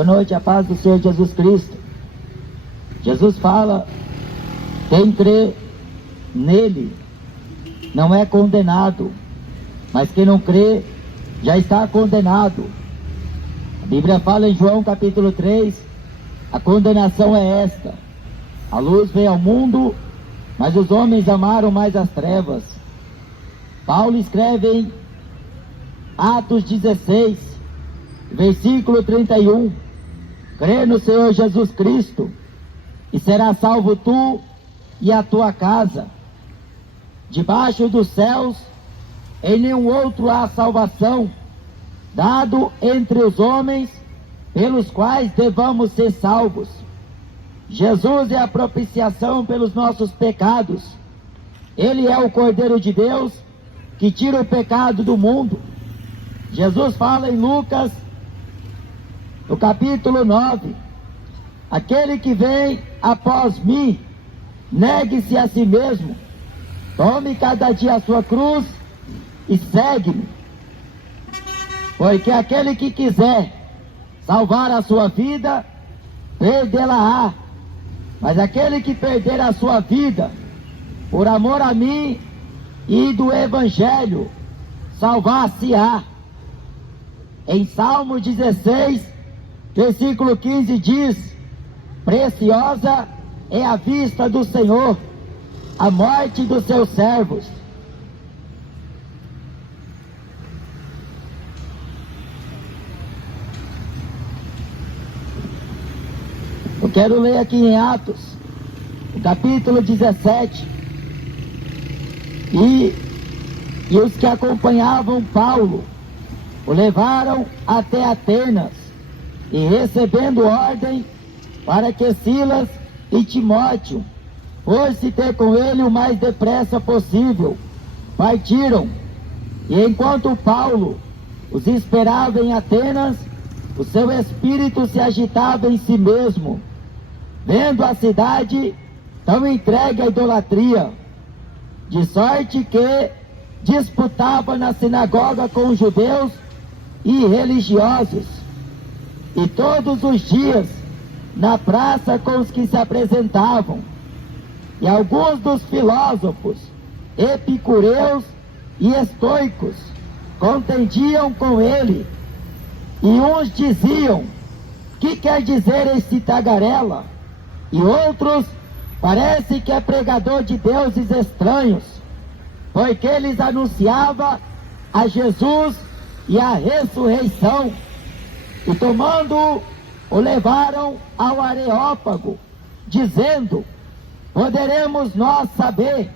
Boa noite, a paz do Senhor Jesus Cristo. Jesus fala: quem crê nele não é condenado, mas quem não crê já está condenado. A Bíblia fala em João capítulo 3, a condenação é esta: a luz veio ao mundo, mas os homens amaram mais as trevas. Paulo escreve em Atos 16, versículo 31, crê no Senhor Jesus Cristo e serás salvo tu e a tua casa. Debaixo dos céus em nenhum outro há salvação, dado entre os homens, pelos quais devamos ser salvos. Jesus é a propiciação pelos nossos pecados. Ele é o Cordeiro de Deus que tira o pecado do mundo. Jesus fala em Lucas, no capítulo 9, aquele que vem após mim, negue-se a si mesmo, tome cada dia a sua cruz e segue-me. Porque aquele que quiser salvar a sua vida, perdê-la-á. Mas aquele que perder a sua vida, por amor a mim e do Evangelho, salvar-se-á. Em Salmo 16, versículo 15 diz: preciosa é a vista do Senhor a morte dos seus servos. Eu quero ler aqui em Atos, o capítulo 17. E os que acompanhavam Paulo o levaram até Atenas, e recebendo ordem para que Silas e Timóteo fosse ter com ele o mais depressa possível, partiram. E enquanto Paulo os esperava em Atenas, o seu espírito se agitava em si mesmo, vendo a cidade tão entregue à idolatria, de sorte que disputava na sinagoga com os judeus e religiosos, e todos os dias na praça com os que se apresentavam. E alguns dos filósofos, epicureus e estoicos, contendiam com ele, e uns diziam: que quer dizer esse tagarela? E outros: parece que é pregador de deuses estranhos, porque eles anunciava a Jesus e a ressurreição. E tomando-o, o levaram ao Areópago, dizendo: poderemos nós saber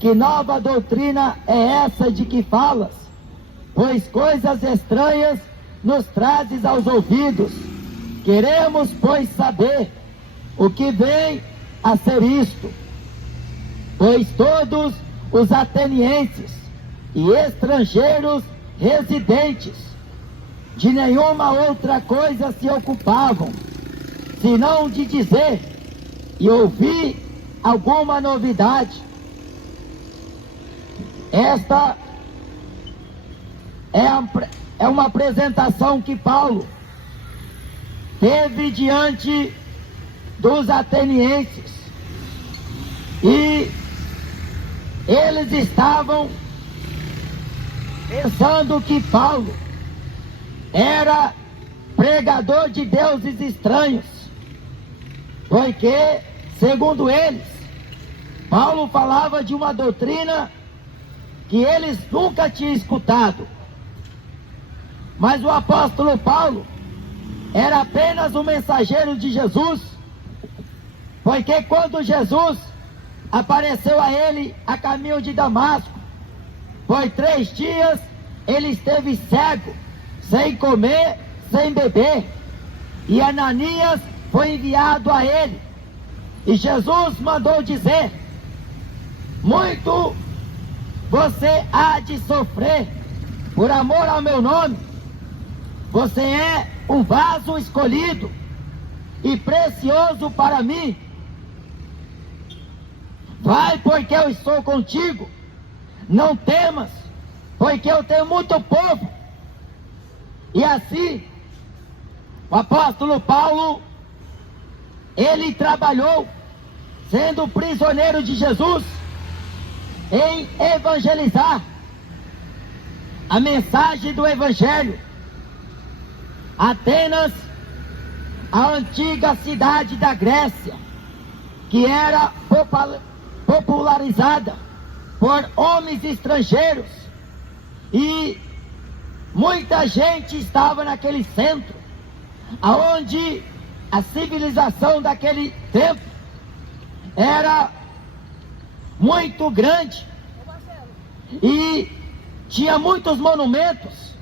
que nova doutrina é essa de que falas? Pois coisas estranhas nos trazes aos ouvidos. Queremos, pois, saber o que vem a ser isto. Pois todos os atenienses e estrangeiros residentes de nenhuma outra coisa se ocupavam, senão de dizer e ouvir alguma novidade. Esta é uma apresentação que Paulo teve diante dos atenienses, e eles estavam pensando que Paulo era pregador de deuses estranhos, porque, segundo eles, Paulo falava de uma doutrina que eles nunca tinham escutado. Mas o apóstolo Paulo era apenas um mensageiro de Jesus, porque quando Jesus apareceu a ele a caminho de Damasco, por 3 dias ele esteve cego, sem comer, sem beber, e Ananias foi enviado a ele, e Jesus mandou dizer: muito você há de sofrer por amor ao meu nome. Você é um vaso escolhido e precioso para mim. Vai, porque eu estou contigo. Não temas, porque eu tenho muito povo. E assim, O apóstolo Paulo, ele trabalhou, sendo prisioneiro de Jesus, em evangelizar a mensagem do Evangelho. Atenas, a antiga cidade da Grécia, que era popularizada por homens estrangeiros, e muita gente estava naquele centro, aonde a civilização daquele tempo era muito grande e tinha muitos monumentos,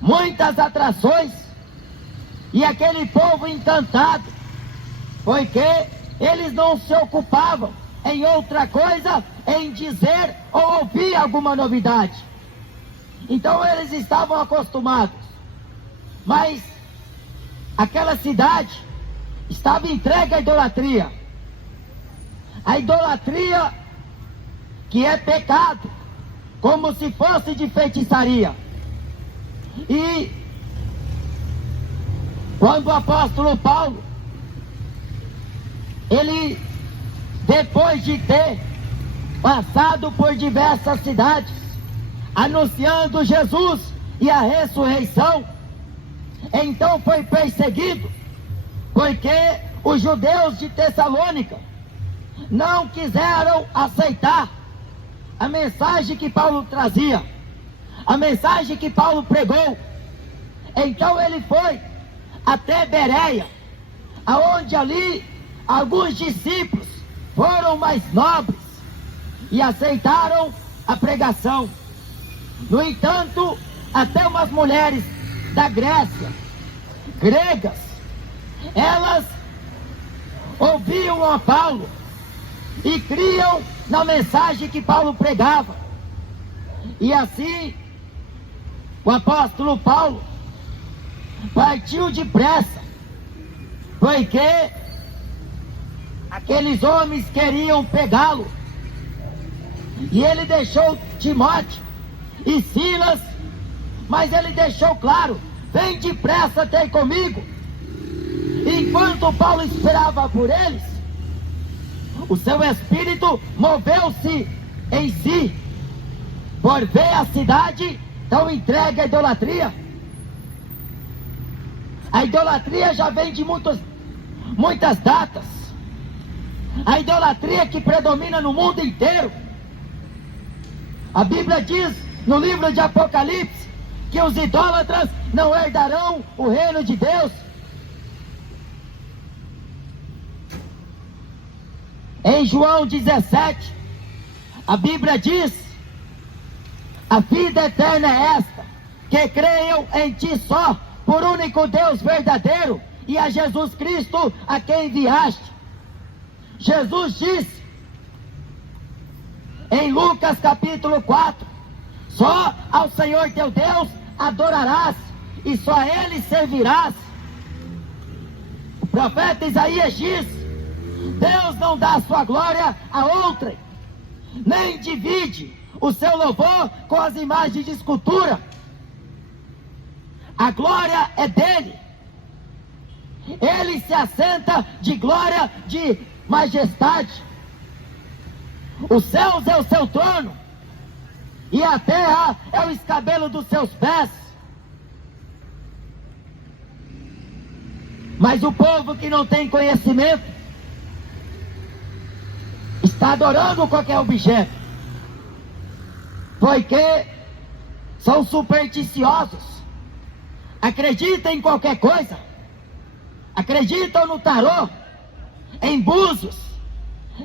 muitas atrações, e aquele povo encantado, porque eles não se ocupavam em outra coisa, em dizer ou ouvir alguma novidade. Então eles estavam acostumados, mas aquela cidade estava entregue à idolatria. A idolatria, que é pecado, como se fosse de feitiçaria. E quando o apóstolo Paulo, ele, depois de ter passado por diversas cidades, anunciando Jesus e a ressurreição, então foi perseguido, porque os judeus de Tessalônica não quiseram aceitar a mensagem que Paulo trazia, a mensagem que Paulo pregou. Então ele foi até Bereia, aonde ali alguns discípulos foram mais nobres e aceitaram a pregação. No entanto, até umas mulheres da Grécia, gregas, elas ouviam a Paulo e criam na mensagem que Paulo pregava. E assim, o apóstolo Paulo partiu depressa, porque aqueles homens queriam pegá-lo, e ele deixou Timóteo e Silas, mas ele deixou claro: vem depressa ter comigo. Enquanto Paulo esperava por eles, o seu espírito moveu-se em si, por ver a cidade tão entregue à idolatria. A idolatria já vem de muitas datas. A idolatria que predomina no mundo inteiro. A Bíblia diz no livro de Apocalipse que os idólatras não herdarão o reino de Deus. Em João 17, a Bíblia diz: a vida eterna é esta, que creiam em ti só, por único Deus verdadeiro, e a Jesus Cristo a quem enviaste. Jesus disse em Lucas capítulo 4: só ao Senhor teu Deus adorarás, e só a Ele servirás. O profeta Isaías diz: Deus não dá a sua glória a outrem, nem divide o seu louvor com as imagens de escultura. A glória é dele. Ele se assenta de glória, de majestade. Os céus é o seu trono, e a terra é o escabelo dos seus pés. Mas o povo que não tem conhecimento está adorando qualquer objeto, porque são supersticiosos, acreditam em qualquer coisa, acreditam no tarô, em búzios,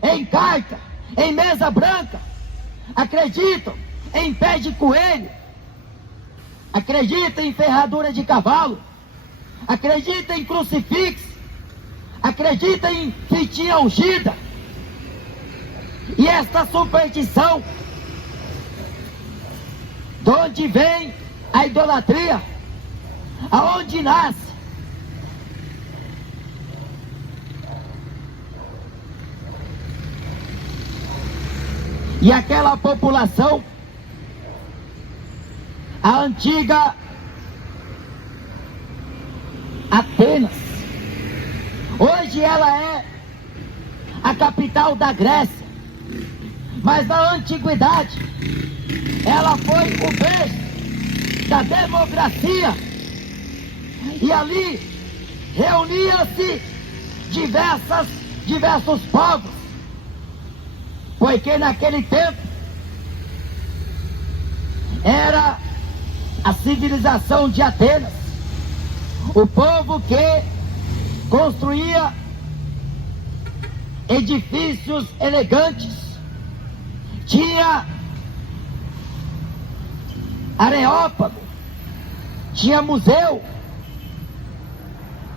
em carta, em mesa branca, acreditam em pé de coelho, acreditam em ferradura de cavalo, acreditam em crucifixo, acreditam em fitinha ungida. E esta superstição, de onde vem a idolatria, aonde nasce? E aquela população, Atenas. Hoje ela é a capital da Grécia, mas na antiguidade ela foi o berço da democracia, e ali reunia-se diversos povos, porque naquele tempo era a civilização de Atenas, o povo que construía edifícios elegantes, tinha areópago, tinha museu,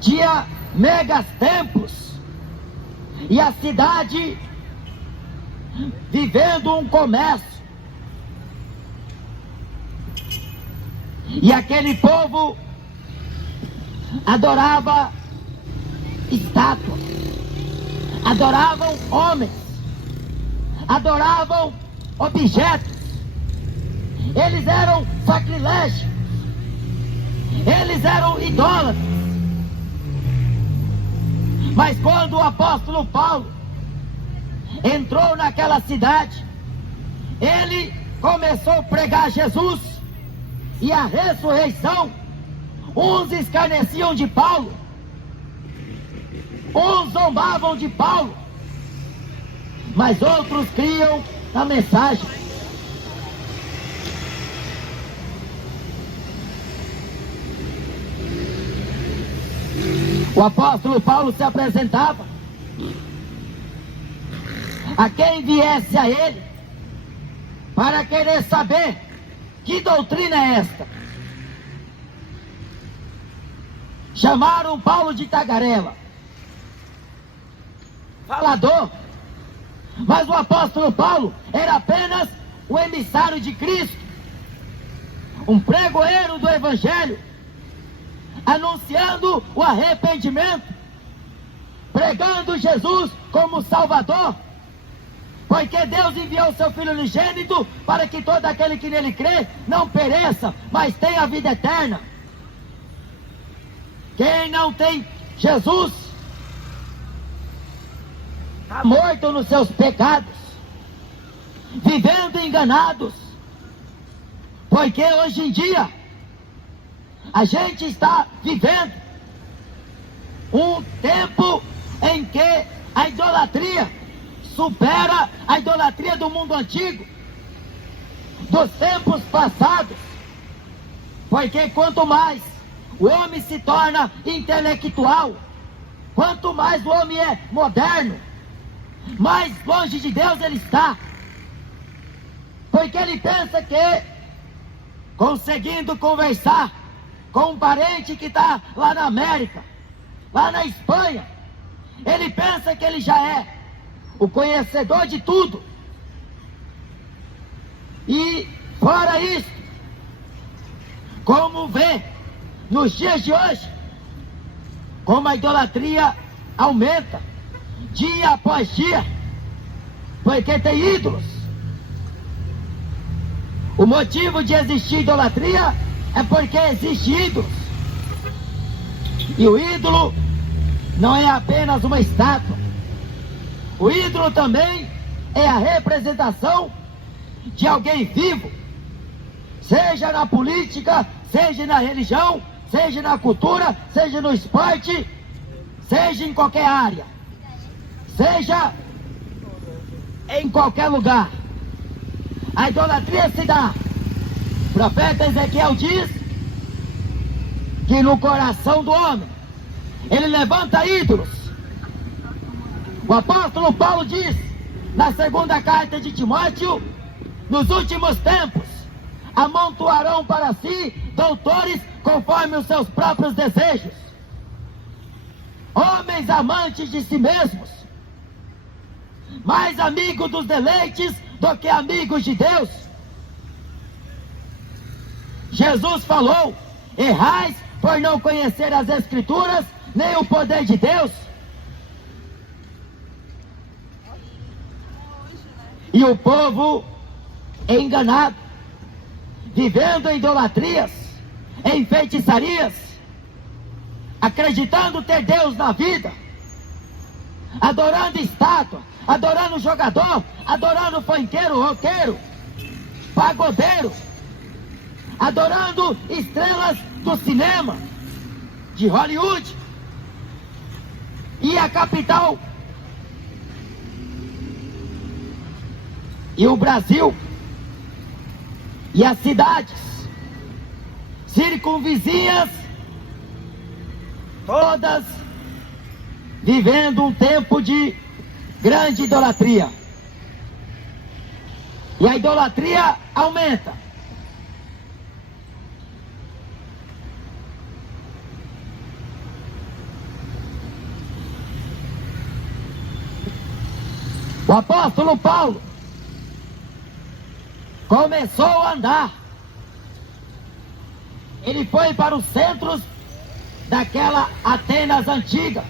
tinha megas templos, e a cidade vivendo um comércio. E aquele povo adorava estátuas, adoravam homens, adoravam objetos. Eles eram sacrilégios, eles eram idólatras. Mas quando o apóstolo Paulo entrou naquela cidade, ele começou a pregar Jesus e a ressurreição. Uns escarneciam de Paulo, uns zombavam de Paulo, mas outros criam na mensagem. O apóstolo Paulo se apresentava a quem viesse a ele para querer saber que doutrina é esta. Chamaram Paulo de tagarela, falador, mas o apóstolo Paulo era apenas o emissário de Cristo, um pregoeiro do Evangelho, anunciando o arrependimento, pregando Jesus como Salvador, porque Deus enviou seu Filho unigênito para que todo aquele que nele crê não pereça, mas tenha a vida eterna. Quem não tem Jesus está morto nos seus pecados, vivendo enganados, porque hoje em dia a gente está vivendo um tempo em que a idolatria supera a idolatria do mundo antigo, dos tempos passados, porque quanto mais o homem se torna intelectual, quanto mais o homem é moderno, mais longe de Deus ele está, porque ele pensa que conseguindo conversar com um parente que está lá na América, lá na Espanha, ele pensa que ele já é o conhecedor de tudo. E fora isso, como vê nos dias de hoje, como a idolatria aumenta dia após dia, porque tem ídolos. O motivo de existir idolatria é porque existe ídolos. E o ídolo não é apenas uma estátua. O ídolo também é a representação de alguém vivo, seja na política, seja na religião, seja na cultura, seja no esporte, seja em qualquer área, seja em qualquer lugar. A idolatria se dá. O profeta Ezequiel diz que no coração do homem ele levanta ídolos. O apóstolo Paulo diz na segunda carta de Timóteo: nos últimos tempos amontoarão para si doutores conforme os seus próprios desejos, homens amantes de si mesmos, mais amigos dos deleites do que amigos de Deus. Jesus falou: errais por não conhecer as Escrituras nem o poder de Deus. E o povo enganado, vivendo em idolatrias, em feitiçarias, acreditando ter Deus na vida, adorando estátua, adorando jogador, adorando funkeiro, roqueiro, pagodeiro, adorando estrelas do cinema, de Hollywood, e a capital, e o Brasil, e as cidades circunvizinhas, todas vivendo um tempo de grande idolatria. E a idolatria aumenta. O apóstolo Paulo começou a andar. Ele foi para os centros daquela Atenas antiga.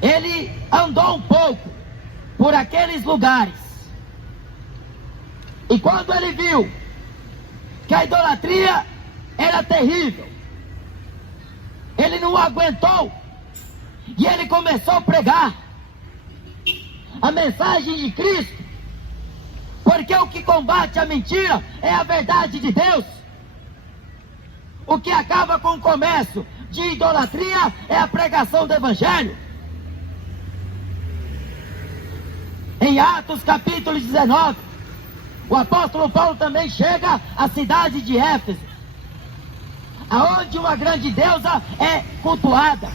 Ele andou um pouco por aqueles lugares. E quando ele viu que a idolatria era terrível, ele não aguentou. E ele começou a pregar a mensagem de Cristo. Porque o que combate a mentira é a verdade de Deus. O que acaba com o comércio de idolatria é a pregação do Evangelho. Em Atos capítulo 19, o apóstolo Paulo também chega à cidade de Éfeso, aonde uma grande deusa é cultuada,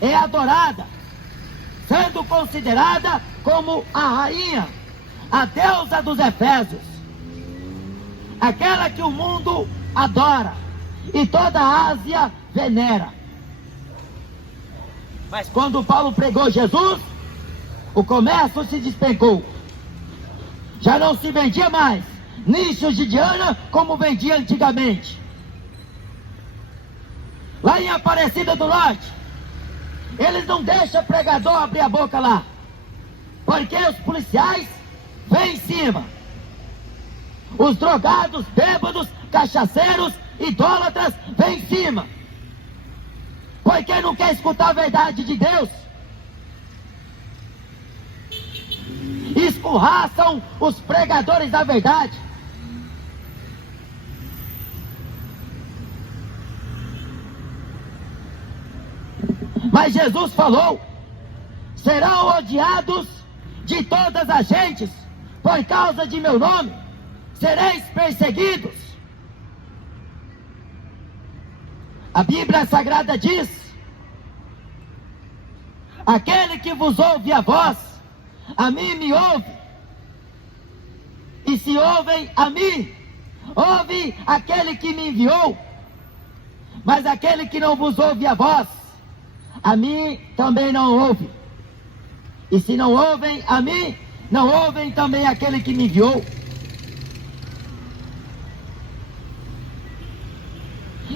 é adorada, sendo considerada como a rainha, a deusa dos Efésios, aquela que o mundo adora e toda a Ásia venera. Mas quando Paulo pregou Jesus, o comércio se despencou. Já não se vendia mais nichos de Diana como vendia antigamente. Lá em Aparecida do Norte, eles não deixam pregador abrir a boca lá, porque os policiais vêm em cima. Os drogados, bêbados, cachaceiros, idólatras vêm em cima, porque não quer escutar a verdade de Deus. Escorraçam os pregadores da verdade. Mas Jesus falou: serão odiados de todas as gentes por causa de meu nome, sereis perseguidos. A Bíblia Sagrada diz: aquele que vos ouve a voz, a mim me ouve. E se ouvem a mim, ouve aquele que me enviou. Mas aquele que não vos ouve a voz, a mim também não ouve. E se não ouvem a mim, não ouvem também aquele que me enviou.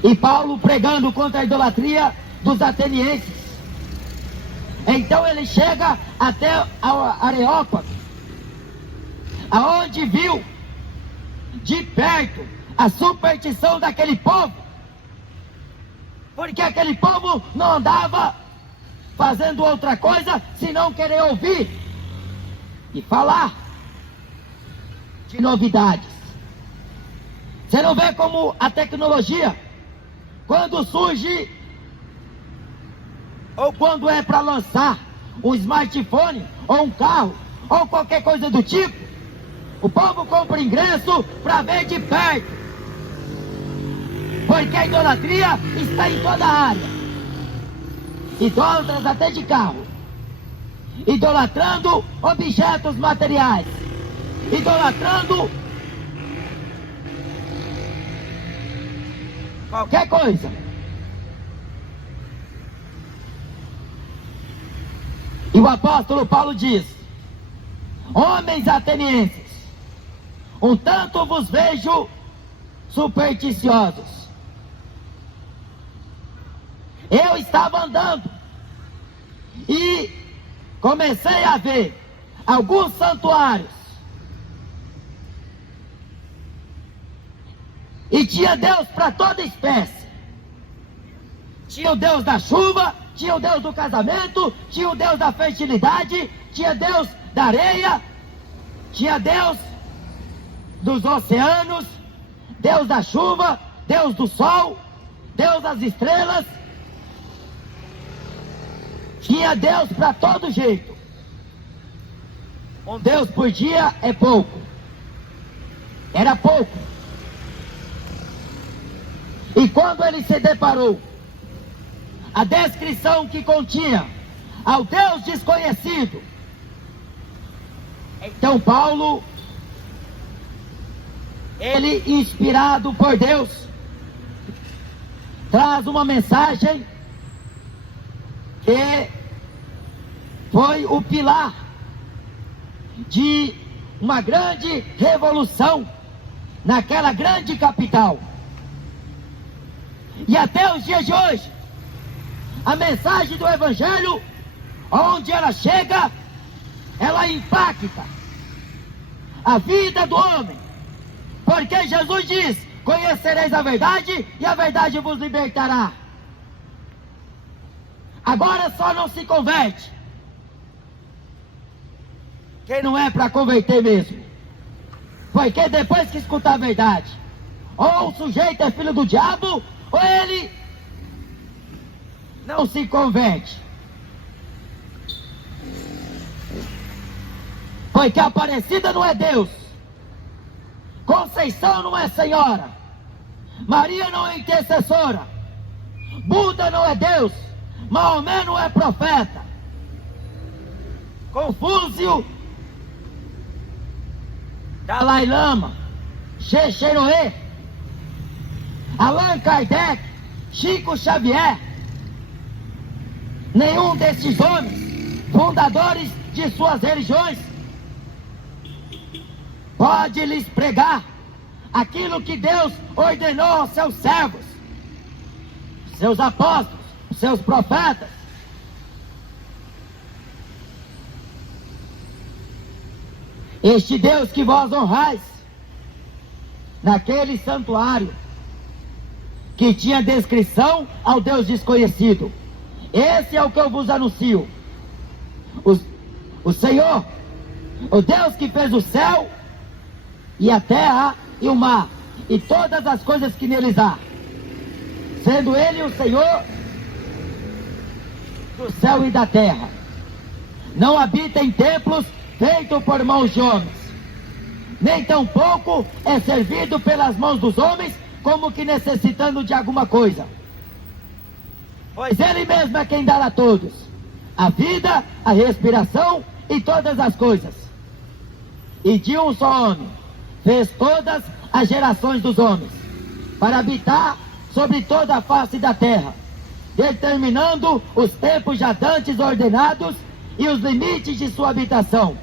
E Paulo pregando contra a idolatria dos atenienses. Então ele chega até a Areópago, aonde viu de perto a superstição daquele povo, porque aquele povo não andava fazendo outra coisa senão querer ouvir e falar de novidades. Você não vê como a tecnologia, quando surge ou quando é para lançar um smartphone ou um carro ou qualquer coisa do tipo, o povo compra ingresso para ver de perto, porque a idolatria está em toda a área. Idólatras até de carro, idolatrando objetos materiais, idolatrando qualquer coisa. E o apóstolo Paulo diz: homens atenienses, um tanto vos vejo supersticiosos. Eu estava andando e comecei a ver alguns santuários, e tinha Deus para toda espécie. Tinha o Deus da chuva, tinha o Deus do casamento, tinha o Deus da fertilidade, tinha Deus da areia, tinha Deus dos oceanos, Deus da chuva, Deus do sol, Deus das estrelas. Tinha Deus para todo jeito. Um Deus por dia é pouco. Era pouco. E quando ele se deparou a descrição que continha ao Deus desconhecido, então Paulo, ele inspirado por Deus, traz uma mensagem que foi o pilar de uma grande revolução naquela grande capital. E até os dias de hoje, a mensagem do Evangelho, onde ela chega, ela impacta a vida do homem. Porque Jesus diz: conhecereis a verdade e a verdade vos libertará. Agora só não se converte quem não é para converter mesmo. Porque depois que escutar a verdade, ou o sujeito é filho do diabo, ou ele não se converte. Porque Aparecida não é Deus, Conceição não é Senhora, Maria não é intercessora, Buda não é Deus, Maomé não é profeta, Confúcio, Dalai Lama, Xexeroê, Allan Kardec, Chico Xavier, nenhum desses homens, fundadores de suas religiões, pode lhes pregar aquilo que Deus ordenou aos seus servos, seus apóstolos, seus profetas. Este Deus que vós honrais, naquele santuário que tinha descrição ao Deus desconhecido, esse é o que eu vos anuncio. O Senhor, o Deus que fez o céu e a terra e o mar e todas as coisas que neles há, sendo Ele o Senhor do céu e da terra. Não habita em templos feitos por mãos de homens, nem tampouco é servido pelas mãos dos homens, como que necessitando de alguma coisa, pois Ele mesmo é quem dá a todos a vida, a respiração e todas as coisas. E de um só homem fez todas as gerações dos homens, para habitar sobre toda a face da terra, determinando os tempos já dantes ordenados e os limites de sua habitação,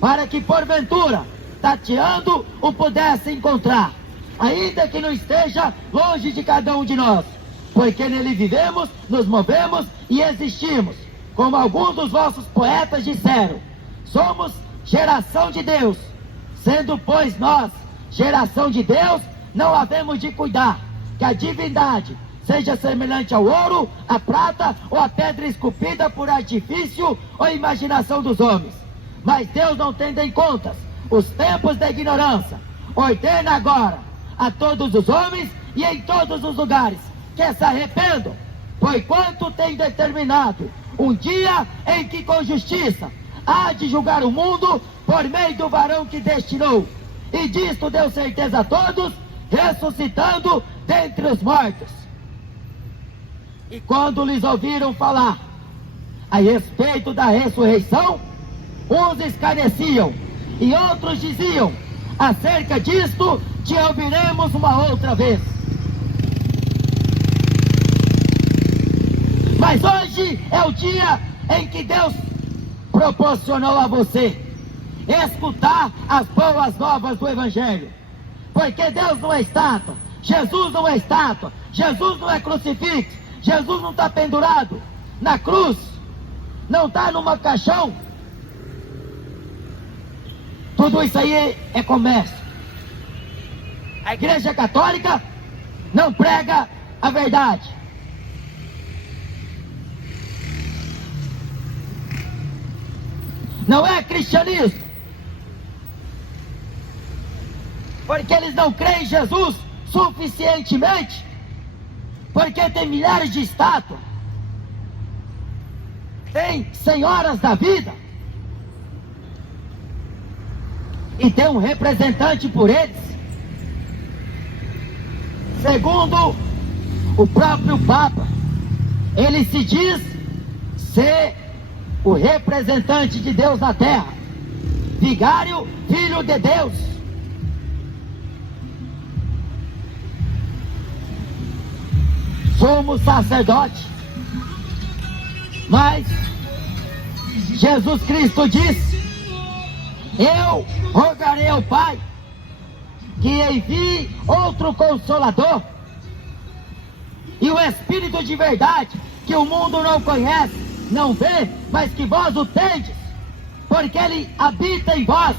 para que porventura, tateando, o pudesse encontrar, ainda que não esteja longe de cada um de nós, porque nele vivemos, nos movemos e existimos, como alguns dos vossos poetas disseram: somos geração de Deus. Sendo, pois, nós geração de Deus, não havemos de cuidar que a divindade seja semelhante ao ouro, à prata ou à pedra esculpida por artifício ou imaginação dos homens. Mas Deus, não tendo em conta os tempos da ignorância, ordena agora a todos os homens e em todos os lugares que se arrependam, porquanto tem determinado um dia em que com justiça há de julgar o mundo por meio do varão que destinou, e disto deu certeza a todos, ressuscitando dentre os mortos. E quando lhes ouviram falar a respeito da ressurreição, uns escarneciam e outros diziam: acerca disto te ouviremos uma outra vez. Mas hoje é o dia em que Deus proporcionou a você escutar as boas novas do Evangelho. Porque Deus não é estátua, Jesus não é estátua, Jesus não é crucifixo, Jesus não está pendurado na cruz, não está numa caixão. Tudo isso aí é comércio. A Igreja Católica não prega a verdade. não é cristianismo, porque eles não creem em Jesus suficientemente, porque tem milhares de estátuas, tem senhoras da vida, e tem um representante por eles. Segundo o próprio Papa, ele se diz ser o representante de Deus na terra, vigário, filho de Deus. Sumo sacerdote. Mas Jesus Cristo disse: eu rogarei ao Pai que envie outro Consolador, e o Espírito de verdade, que o mundo não conhece, não vê, mas que vós o tendes, porque Ele habita em vós.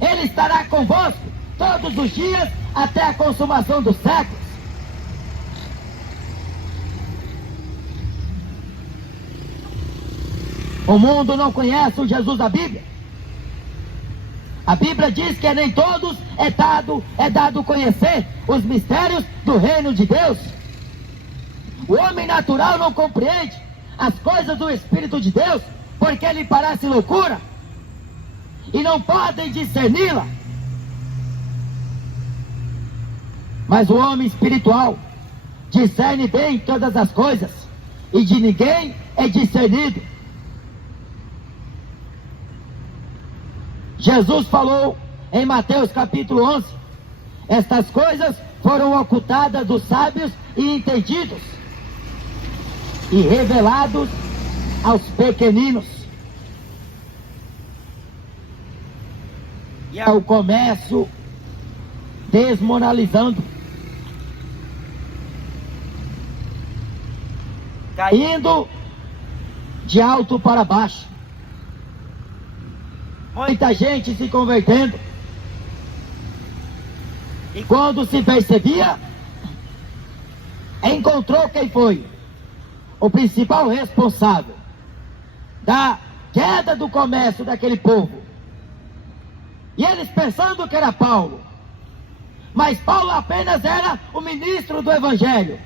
Ele estará convosco todos os dias até a consumação dos séculos. O mundo não conhece o Jesus da Bíblia. A Bíblia diz que nem todos é dado conhecer os mistérios do reino de Deus. O homem natural não compreende as coisas do Espírito de Deus, porque lhe parece loucura, e não podem discerni-la. Mas o homem espiritual discerne bem todas as coisas, e de ninguém é discernido. Jesus falou em Mateus capítulo 11: estas coisas foram ocultadas dos sábios e entendidos, e revelados aos pequeninos. E ao comércio desmoralizando, caindo de alto para baixo. Muita gente se convertendo, e quando se percebia, encontrou quem foi o principal responsável da queda do comércio daquele povo. E eles pensando que era Paulo, mas Paulo apenas era o ministro do Evangelho.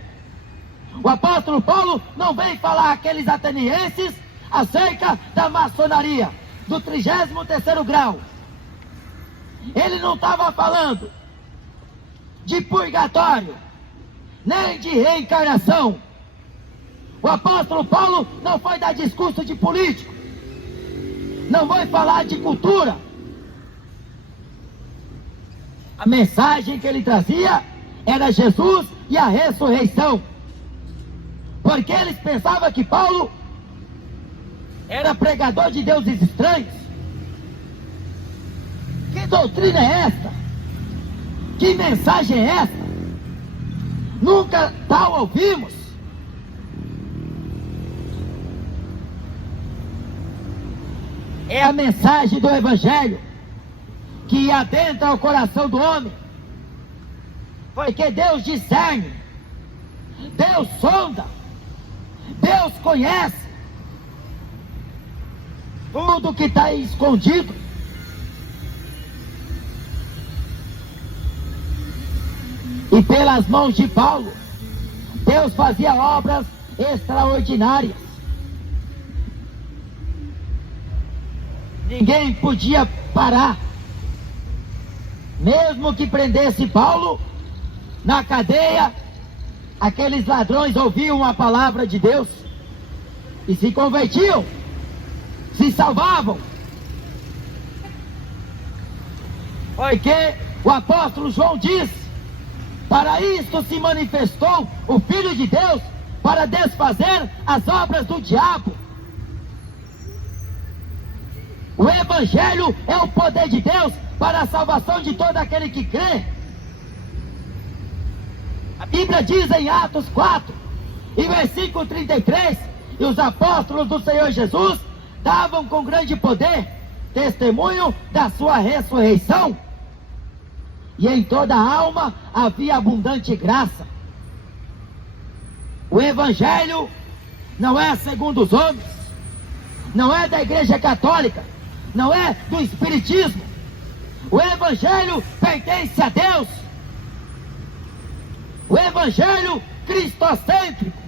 O apóstolo Paulo não veio falar àqueles atenienses acerca da maçonaria, do 33º grau. Ele não estava falando de purgatório, nem de reencarnação. O apóstolo Paulo não foi dar discurso de político, não foi falar de cultura. A mensagem que ele trazia era Jesus e a ressurreição, porque eles pensavam que Paulo era pregador de deuses estranhos. Que doutrina é esta? Que mensagem é esta? Nunca tal ouvimos. É a mensagem do Evangelho que adentra o coração do homem, porque Deus discerne, Deus sonda, Deus conhece tudo que está escondido. E pelas mãos de Paulo, Deus fazia obras extraordinárias. Ninguém podia parar. Mesmo que prendesse Paulo na cadeia, aqueles ladrões ouviam a palavra de Deus e se convertiam, se salvavam. Porque o apóstolo João diz: para isto se manifestou o Filho de Deus, para desfazer as obras do diabo. O Evangelho é o poder de Deus para a salvação de todo aquele que crê. A Bíblia diz em Atos 4, em versículo 33, e os apóstolos do Senhor Jesus davam com grande poder testemunho da sua ressurreição, e em toda a alma havia abundante graça. O Evangelho não é segundo os homens, não é da Igreja Católica, não é do espiritismo. O evangelho pertence a Deus. O evangelho cristocêntrico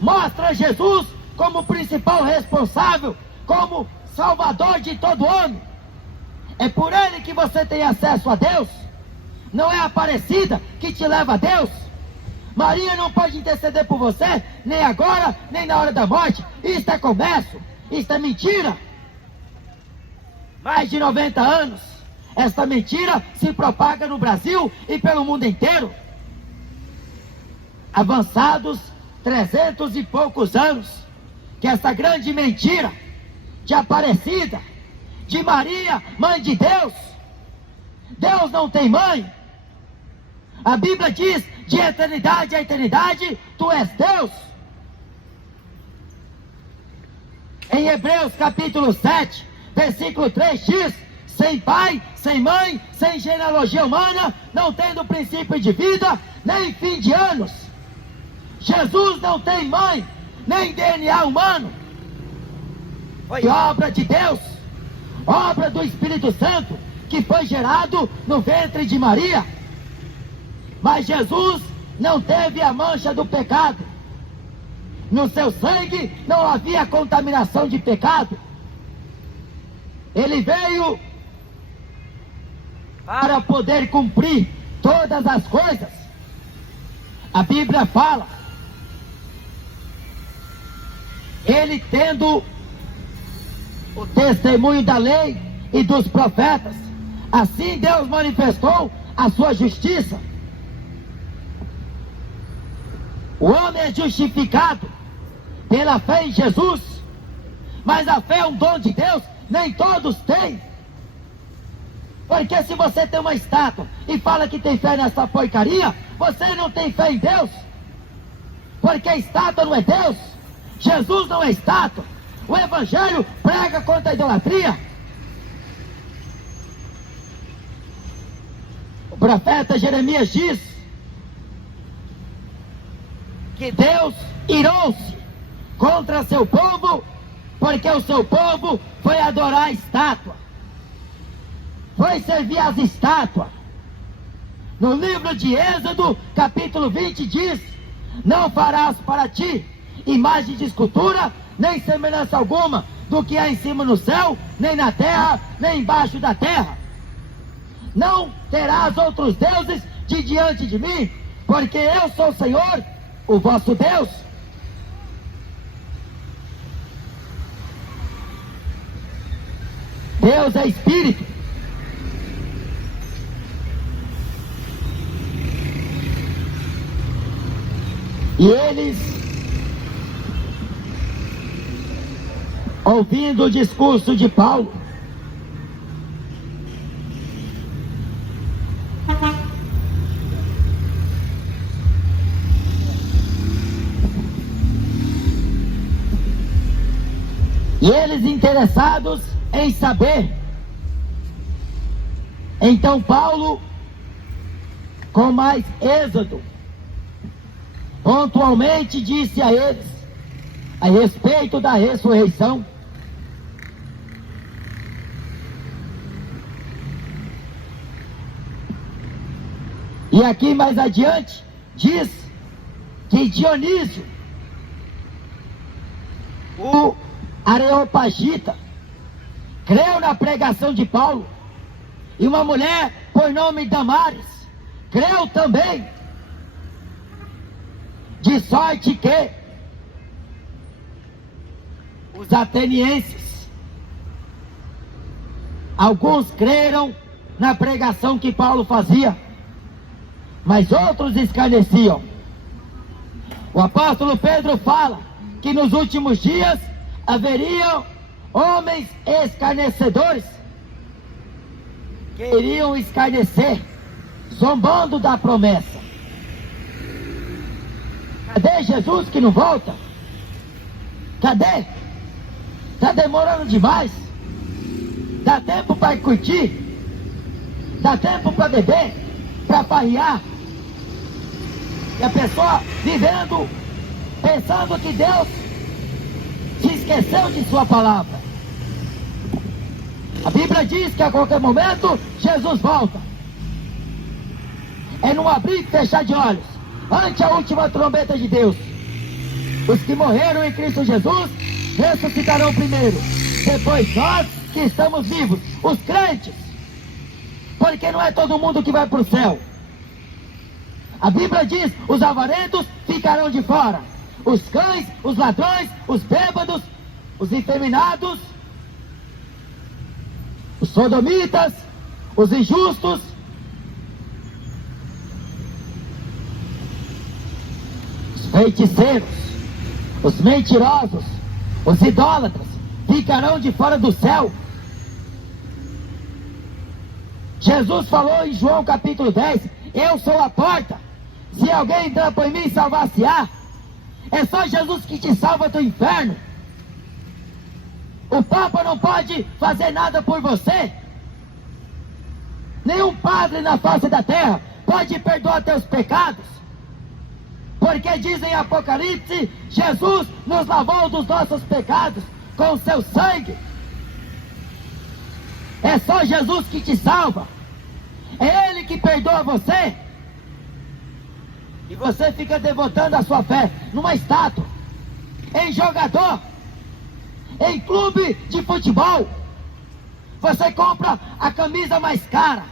mostra Jesus como principal responsável, como salvador de todo homem. É por ele que você tem acesso a Deus. Não é a Aparecida que te leva a Deus. Maria não pode interceder por você, nem agora, nem na hora da morte. Isto é comércio, isto é mentira. Mais de 90 anos, esta mentira se propaga no Brasil e pelo mundo inteiro. Avançados 300 e poucos anos, que essa grande mentira de Aparecida, de Maria, mãe de Deus. Deus não tem mãe. A Bíblia diz, de eternidade a eternidade, tu és Deus. Em Hebreus capítulo 7, versículo 3 diz, sem pai, sem mãe, sem genealogia humana, não tendo princípio de vida, nem fim de anos. Jesus não tem mãe, nem DNA humano. Foi obra de Deus, obra do Espírito Santo, que foi gerado no ventre de Maria. Mas Jesus não teve a mancha do pecado. No seu sangue não havia contaminação de pecado. Ele veio para poder cumprir todas as coisas. A Bíblia fala, ele tendo o testemunho da lei e dos profetas, assim Deus manifestou a sua justiça. O homem é justificado pela fé em Jesus, mas a fé é um dom de Deus, nem todos têm. Porque se você tem uma estátua e fala que tem fé nessa porcaria, você não tem fé em Deus. Porque a estátua não é Deus, Jesus não é estátua. O Evangelho prega contra a idolatria. O profeta Jeremias diz que Deus irou-se contra seu povo, porque o seu povo foi adorar a estátua, foi servir as estátuas. No livro de Êxodo, capítulo 20, diz, não farás para ti imagem de escultura, nem semelhança alguma do que há em cima no céu, nem na terra, nem embaixo da terra. Não terás outros deuses de diante de mim, porque eu sou o Senhor, o vosso Deus. Deus é Espírito. E eles, ouvindo o discurso de Paulo, e eles interessados em saber, então Paulo, com mais êxodo, pontualmente disse a eles a respeito da ressurreição. E aqui mais adiante diz que Dionísio, o Areopagita, creu na pregação de Paulo, e uma mulher por nome Damares creu também, de sorte que os atenienses, alguns creram na pregação que Paulo fazia, mas outros escarneciam. O apóstolo Pedro fala que nos últimos dias haveriam homens escarnecedores que iriam escarnecer, zombando da promessa. Cadê Jesus que não volta? Cadê? Está demorando demais. Dá tempo para curtir, dá tempo para beber, para farrear. E a pessoa vivendo, pensando que Deus se esqueceu de sua palavra. A Bíblia diz que a qualquer momento Jesus volta. É num abrir e fechar de olhos, ante a última trombeta de Deus. Os que morreram em Cristo Jesus ressuscitarão primeiro, depois nós que estamos vivos, os crentes, porque não é todo mundo que vai para o céu. A Bíblia diz: os avarentos ficarão de fora, os cães, os ladrões, os bêbados, os efeminados, os sodomitas, os injustos, os feiticeiros, os mentirosos, os idólatras ficarão de fora do céu. Jesus falou em João capítulo 10: eu sou a porta, se alguém entrar por mim salvar-se-á. É só Jesus que te salva do inferno. O Papa não pode fazer nada por você. Nenhum padre na face da terra pode perdoar teus pecados, porque diz em Apocalipse: Jesus nos lavou dos nossos pecados com o seu sangue. É só Jesus que te salva. É Ele que perdoa você. E você fica devotando a sua fé numa estátua, em jogador, em clube de futebol. Você compra a camisa mais cara,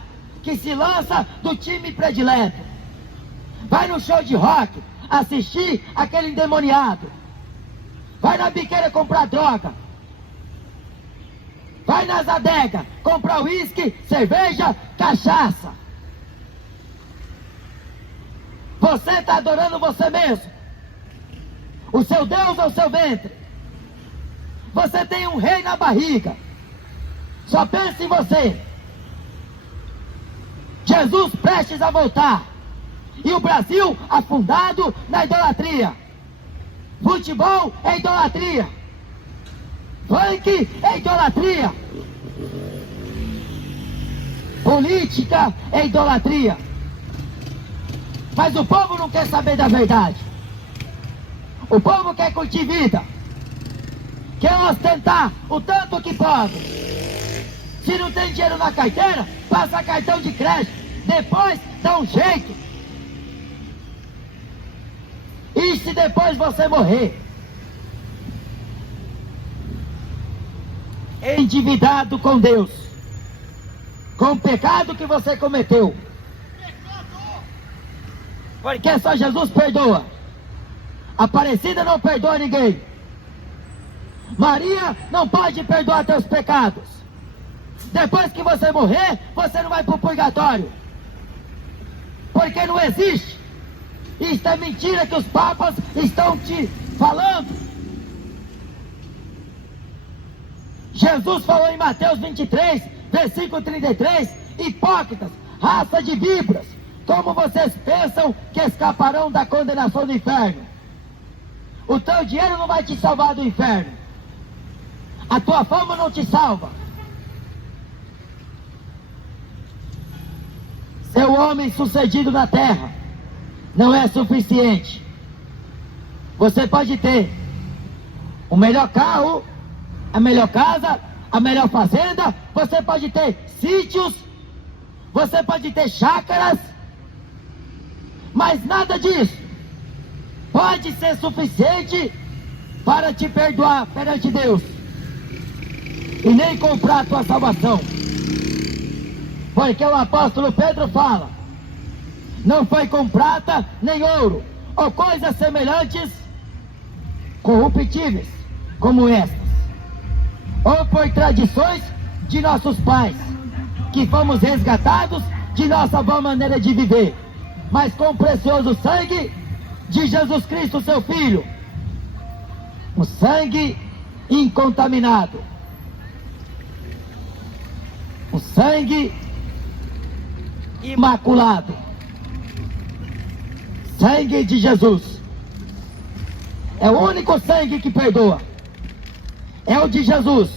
que se lança do time predileto. Vai no show de rock assistir aquele endemoniado. Vai na biqueira comprar droga. Vai nas adegas comprar uísque, cerveja, cachaça. Você está adorando você mesmo. O seu Deus é o seu ventre. Você tem um rei na barriga. Só pensa em você. Jesus prestes a voltar. E o Brasil afundado na idolatria. Futebol é idolatria. Funk é idolatria. Política é idolatria. Mas o povo não quer saber da verdade. O povo quer curtir vida, quer ostentar o tanto que pode. Se não tem dinheiro na carteira, passa cartão de crédito, depois dá um jeito. E se depois você morrer endividado com Deus, com o pecado que você cometeu, porque só Jesus perdoa. Aparecida não perdoa ninguém. Maria não pode perdoar teus pecados. Depois que você morrer, você não vai para o purgatório, porque não existe. Isso é mentira que os papas estão te falando. Jesus falou em Mateus 23, versículo 33: hipócritas, raça de víboras, como vocês pensam que escaparão da condenação do inferno? O teu dinheiro não vai te salvar do inferno. A tua fama não te salva. Ser homem sucedido na terra não é suficiente. Você pode ter o melhor carro, a melhor casa, a melhor fazenda, você pode ter sítios, você pode ter chácaras, mas nada disso pode ser suficiente para te perdoar perante Deus e nem comprar a tua salvação. Porque o apóstolo Pedro fala: não foi com prata nem ouro ou coisas semelhantes corruptíveis como estas, ou por tradições de nossos pais, que fomos resgatados de nossa boa maneira de viver, mas com o precioso sangue de Jesus Cristo, seu Filho, um sangue incontaminado, um sangue imaculado, sangue de Jesus. É o único sangue que perdoa, é o de Jesus.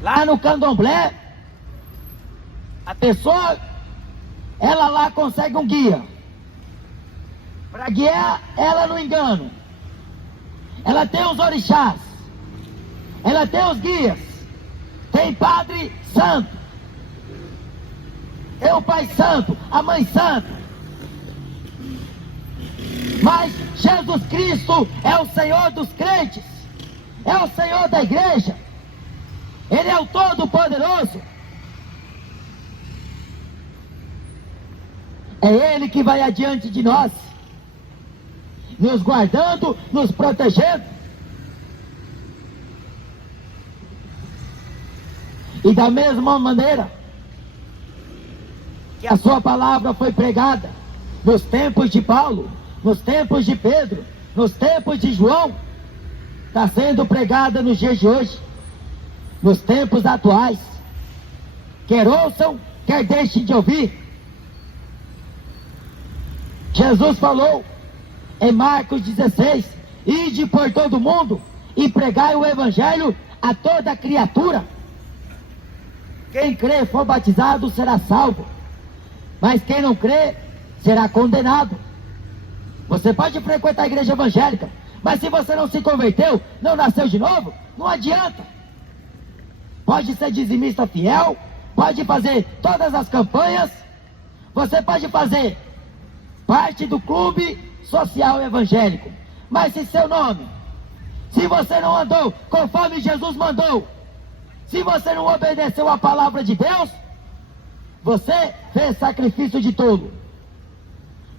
Lá no candomblé, a pessoa, ela lá consegue um guia para guiar ela no engano. ela tem os orixás, ela tem os guias, tem Padre Santo, tem o Pai Santo, a Mãe Santa. Mas Jesus Cristo é o Senhor dos crentes, é o Senhor da igreja, Ele é o Todo-Poderoso. É Ele que vai adiante de nós, nos guardando, nos protegendo. E da mesma maneira que a sua palavra foi pregada nos tempos de Paulo, nos tempos de Pedro, nos tempos de João, está sendo pregada nos dias de hoje, nos tempos atuais. Quer ouçam, quer deixem de ouvir. Jesus falou em Marcos 16: ide por todo mundo e pregai o evangelho a toda criatura. Quem crê e for batizado será salvo, mas quem não crê será condenado. Você pode frequentar a igreja evangélica, mas se você não se converteu, não nasceu de novo, não adianta. Pode ser dizimista fiel, pode fazer todas as campanhas, você pode fazer parte do clube social evangélico, mas se seu nome, se você não andou conforme Jesus mandou, se você não obedeceu a palavra de Deus, você fez sacrifício de tolo.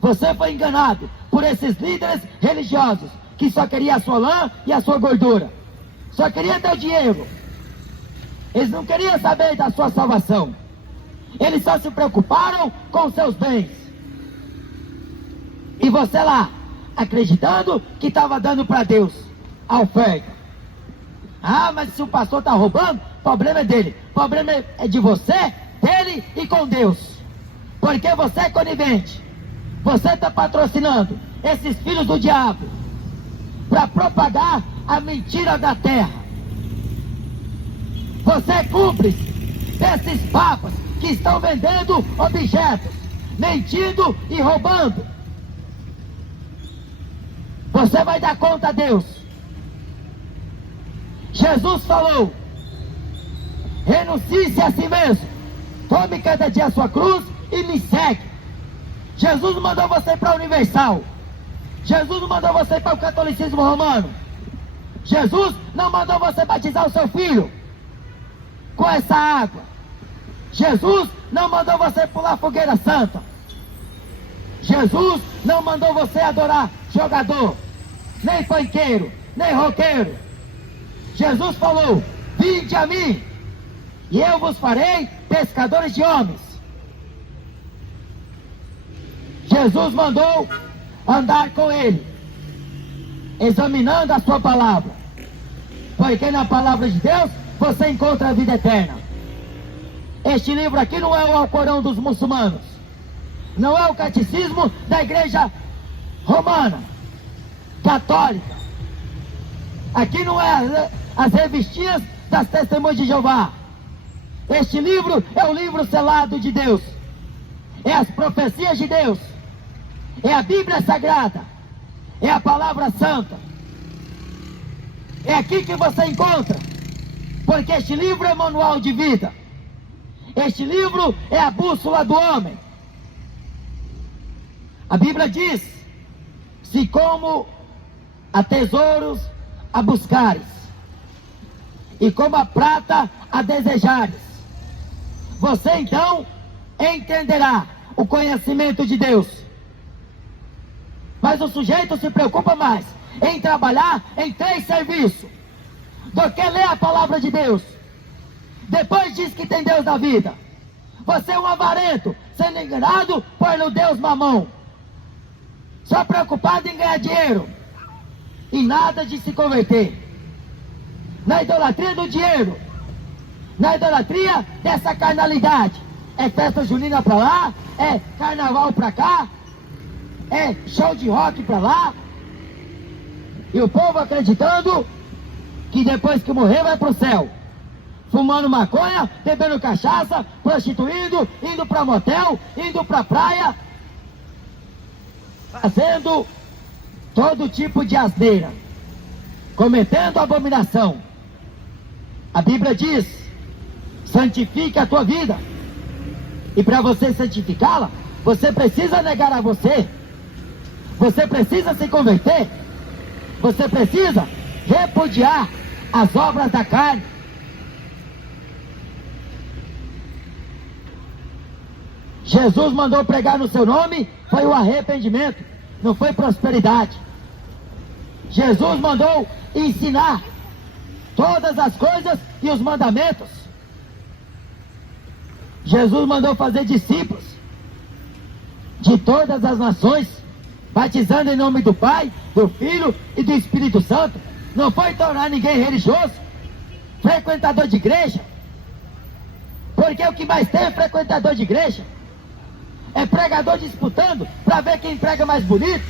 Você foi enganado por esses líderes religiosos que só queriam a sua lã e a sua gordura, só queriam teu dinheiro. Eles não queriam saber da sua salvação, eles só se preocuparam com seus bens. E você lá, acreditando que estava dando para Deus a oferta. Ah, mas se o pastor está roubando, o problema é dele. O problema é de você, dele e com Deus. Porque você é conivente. Você está patrocinando esses filhos do diabo para propagar a mentira da terra. Você é cúmplice desses papas que estão vendendo objetos, mentindo e roubando. Você vai dar conta a Deus. Jesus falou: renuncie-se a si mesmo, tome cada dia a sua cruz e me segue. Jesus mandou você para a Universal, Jesus não mandou você para o catolicismo romano, Jesus não mandou você batizar o seu filho com essa água, Jesus não mandou você pular fogueira santa, Jesus não mandou você adorar jogador, nem panqueiro, nem roqueiro. Jesus falou: vinde a mim, e eu vos farei pescadores de homens. Jesus mandou andar com ele, examinando a sua palavra, porque na palavra de Deus você encontra a vida eterna. Este livro aqui não é o Alcorão dos muçulmanos, não é o catecismo da igreja romana, católica. Aqui não é as revistinhas das testemunhas de Jeová. Este livro é o livro selado de Deus, é as profecias de Deus, é a Bíblia Sagrada, é a Palavra Santa. É aqui que você encontra, porque este livro é manual de vida. Este livro é a bússola do homem. A Bíblia diz: se como a tesouros a buscares, e como a prata a desejares, você então entenderá o conhecimento de Deus. Mas o sujeito se preocupa mais em trabalhar em 3 serviços do que ler a palavra de Deus. Depois diz que tem Deus na vida. Você é um avarento, sendo enganado por Deus Mamão, só preocupado em ganhar dinheiro e nada de se converter. Na idolatria do dinheiro, na idolatria dessa carnalidade. É festa junina pra lá, é carnaval pra cá, é show de rock pra lá, e o povo acreditando que depois que morrer vai pro céu, fumando maconha, bebendo cachaça, prostituindo, indo pra motel, indo pra praia, fazendo todo tipo de asneira. cometendo abominação. A Bíblia diz: santifique a tua vida. E para você santificá-la, você precisa negar a você. Você precisa se converter. Você precisa repudiar as obras da carne. Jesus mandou pregar no seu nome, foi o arrependimento, não foi prosperidade. Jesus mandou ensinar todas as coisas e os mandamentos. Jesus mandou fazer discípulos de todas as nações, batizando em nome do Pai, do Filho e do Espírito Santo. Não foi tornar ninguém religioso, frequentador de igreja, porque o que mais tem é frequentador de igreja, é pregador disputando para ver quem prega mais bonito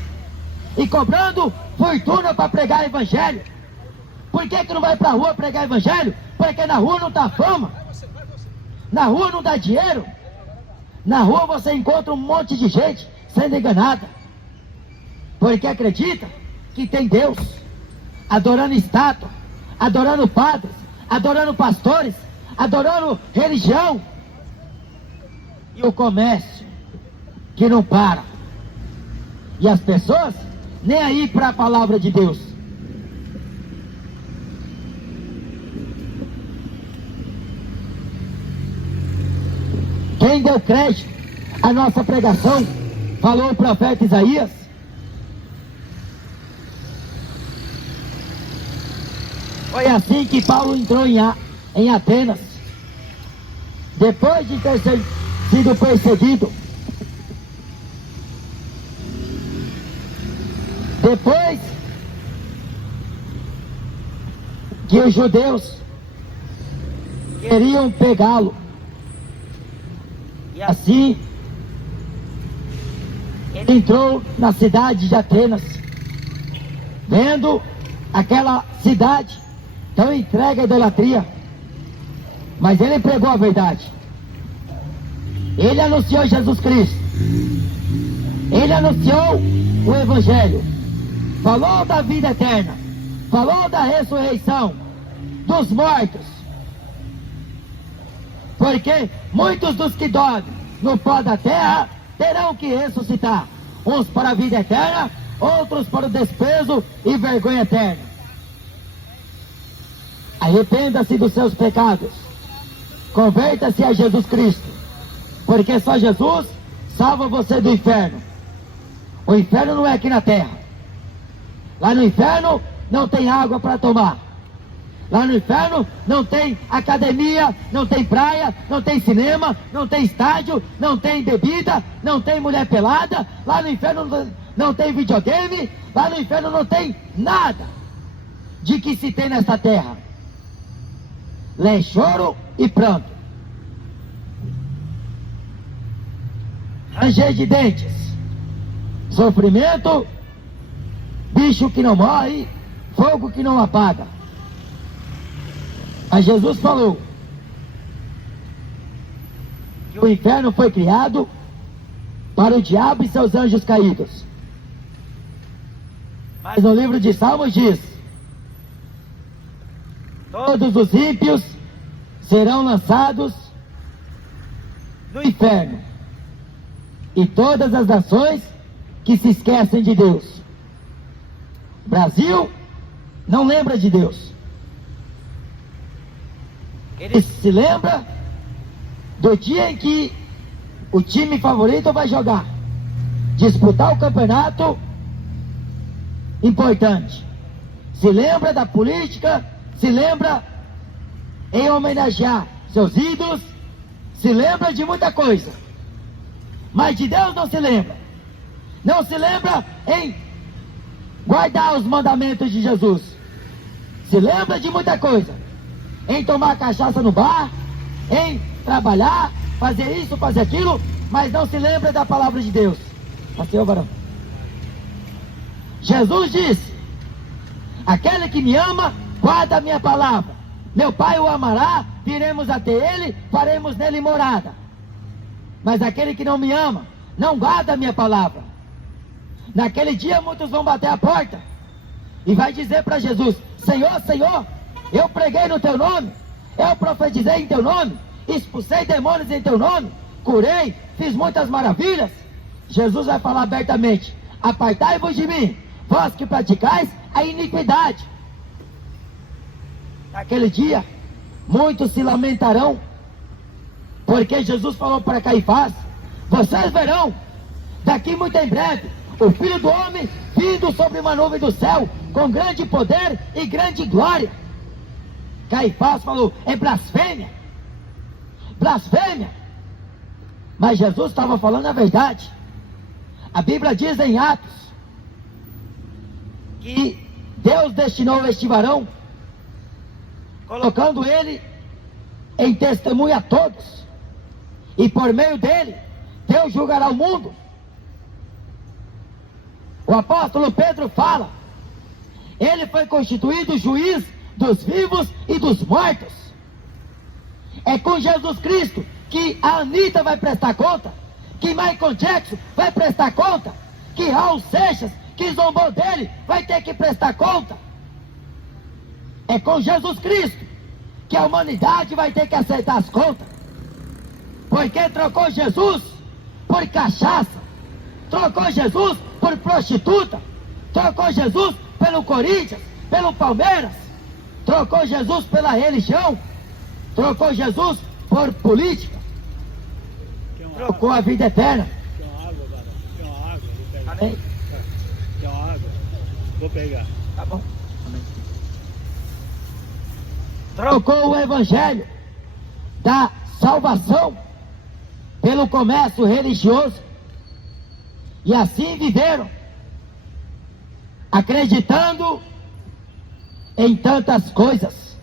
e cobrando fortuna para pregar evangelho. Por que não vai para a rua pregar evangelho? Porque na rua não dá fama, na rua não dá dinheiro, na rua você encontra um monte de gente sendo enganada, porque acredita que tem Deus, adorando estátua, adorando padres, adorando pastores, adorando religião, e o comércio que não para, e as pessoas nem aí para a palavra de Deus. Quem deu crédito à nossa pregação, falou o profeta Isaías. Foi assim que Paulo entrou em Atenas, depois de ter sido perseguido, depois que os judeus queriam pegá-lo. E assim, ele entrou na cidade de Atenas, vendo aquela cidade tão entregue à idolatria, mas ele pregou a verdade. Ele anunciou Jesus Cristo, ele anunciou o Evangelho, falou da vida eterna, falou da ressurreição dos mortos, porque muitos dos que dormem no pó da terra terão que ressuscitar, uns para a vida eterna, outros para o desprezo e vergonha eterna. Arrependa-se dos seus pecados, converta-se a Jesus Cristo, porque só Jesus salva você do inferno. O inferno não é aqui na terra. Lá no inferno não tem água para tomar. Lá no inferno não tem academia, não tem praia, não tem cinema, não tem estádio, não tem bebida, não tem mulher pelada. Lá no inferno não tem videogame. Lá no inferno não tem nada de que se tem nesta terra. Lá é choro e pranto, ranger de dentes, sofrimento, bicho que não morre, fogo que não apaga. Mas Jesus falou que o inferno foi criado para o diabo e seus anjos caídos. Mas no livro de Salmos diz: todos os ímpios serão lançados no inferno, e todas as nações que se esquecem de Deus. O Brasil não lembra de Deus. Ele se lembra do dia em que o time favorito vai jogar, disputar o campeonato importante. Se lembra da política, se lembra em homenagear seus ídolos, se lembra de muita coisa, mas de Deus não se lembra. Não se lembra em guardar os mandamentos de Jesus. Se lembra de muita coisa, em tomar cachaça no bar, em trabalhar, fazer isso, fazer aquilo, mas não se lembra da palavra de Deus. Pastor Barão, Jesus disse: aquele que me ama, guarda a minha palavra. Meu Pai o amará, viremos até ele, faremos nele morada. Mas aquele que não me ama, não guarda a minha palavra. Naquele dia muitos vão bater a porta e vai dizer para Jesus: Senhor, Senhor, eu preguei no teu nome, eu profetizei em teu nome, expulsei demônios em teu nome, curei, fiz muitas maravilhas. Jesus vai falar abertamente: apartai-vos de mim, vós que praticais a iniquidade. Naquele dia, muitos se lamentarão, porque Jesus falou para Caifás: vocês verão, daqui muito em breve, o Filho do Homem vindo sobre uma nuvem do céu, com grande poder e grande glória. Caifás falou: é blasfêmia, blasfêmia. Mas Jesus estava falando a verdade. A Bíblia diz em Atos que Deus destinou este varão, colocando ele em testemunha a todos, e por meio dele Deus julgará o mundo. O apóstolo Pedro fala: ele foi constituído juiz dos vivos e dos mortos. É com Jesus Cristo que a Anitta vai prestar conta, que Michael Jackson vai prestar conta, que Raul Seixas, que zombou dele, vai ter que prestar conta. É com Jesus Cristo que a humanidade vai ter que aceitar as contas, porque trocou Jesus por cachaça, trocou Jesus por prostituta, trocou Jesus pelo Corinthians, pelo Palmeiras, trocou Jesus pela religião, trocou Jesus por política, trocou a vida eterna. Quer uma água, Barão? Quer uma água? Vou pegar. Amém? Quer uma água? Vou pegar. Tá bom. Amém. Trocou o evangelho da salvação pelo comércio religioso, e assim viveram, acreditando em tantas coisas,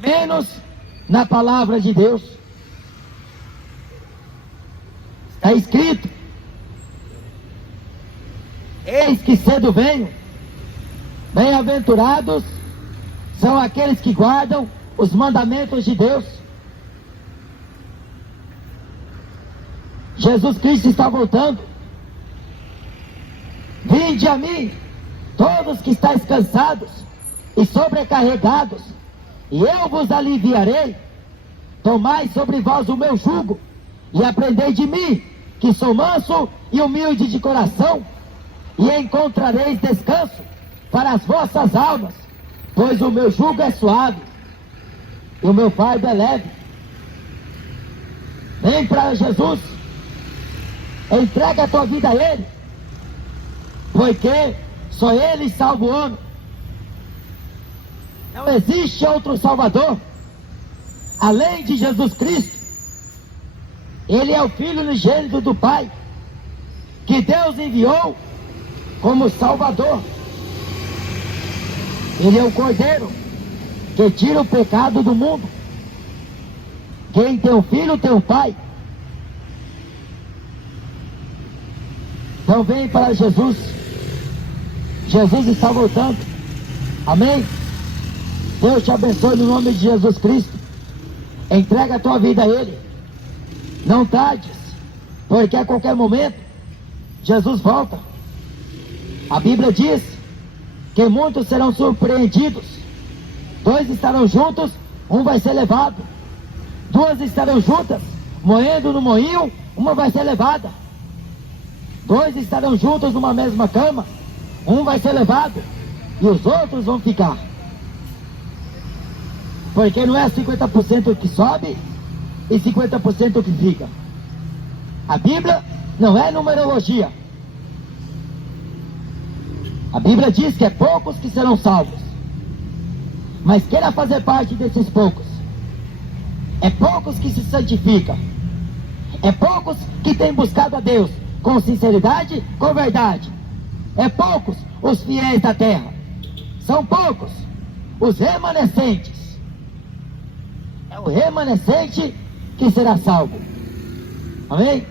menos na palavra de Deus. Está escrito: eis que cedo venho, bem-aventurados são aqueles que guardam os mandamentos de Deus. Jesus Cristo está voltando. Vinde a mim, todos que estáis cansados e sobrecarregados, e eu vos aliviarei. Tomai sobre vós o meu jugo, e aprendei de mim, que sou manso e humilde de coração, e encontrareis descanso para as vossas almas, pois o meu jugo é suave e o meu fardo é leve. Vem para Jesus, entrega a tua vida a Ele, porque só Ele salva o homem. Não existe outro Salvador além de Jesus Cristo. Ele é o Filho unigênito do Pai, que Deus enviou como Salvador. Ele é o Cordeiro que tira o pecado do mundo. Quem tem um filho tem um pai. Então vem para Jesus. Jesus está voltando. Amém? Deus te abençoe no nome de Jesus Cristo. Entrega a tua vida a Ele. Não tardes, porque a qualquer momento Jesus volta. A Bíblia diz que muitos serão surpreendidos. 2 estarão juntos, um vai ser levado. 2 estarão juntas, moendo no moinho, uma vai ser levada. 2 estarão juntos numa mesma cama, um vai ser levado e os outros vão ficar. Porque não é 50% que sobe e 50% que fica. A Bíblia não é numerologia. A Bíblia diz que é poucos que serão salvos. Mas queira fazer parte desses poucos. É poucos que se santificam. É poucos que têm buscado a Deus com sinceridade, com verdade. É poucos os fiéis da terra. São poucos os remanescentes. É o remanescente que será salvo. Amém?